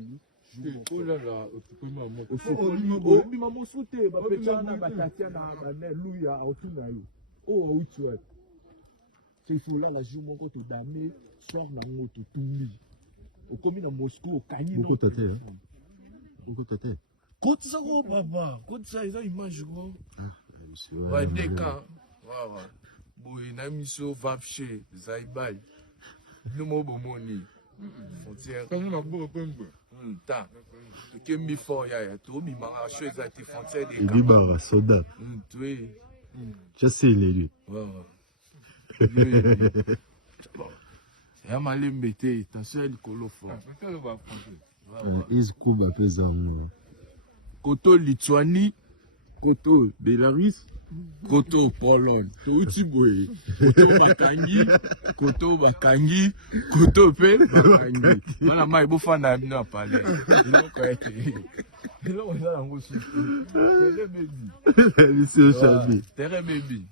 ezali. Oh là là, maman. Oh, maman sauté, ba pecha na batatia na Alléluia, otuna yo. Oh, utu. C'est il faut là la jour moko to damé, soir na ngoto tumi. Au commis na Moscou, au Kanye non. Côte ça gros papa, côte ça ils ont image gros. Ouais, neka. Wawa. Boy na miso vapche, zaibal. Nous mo bomoni. Frontière. Quand on a beau pembe. Ta. Que mi fort ya to mi mara chose à tes frontières des Il dit bah soldat. Tu Tu sais lui. ouais. Ya malé mbete, attention il kolofo. Peut-être on va français. Ils coupent à peu Koto Lituanie, Koto Belarus, Koto Pologne. Touti boy. Koto Bakangi, Koto pe Bakangi. Voilà mai bo fana na parler. Il no correct. Il no wala ngo su. Tere baby. Monsieur Chabi. Tere baby.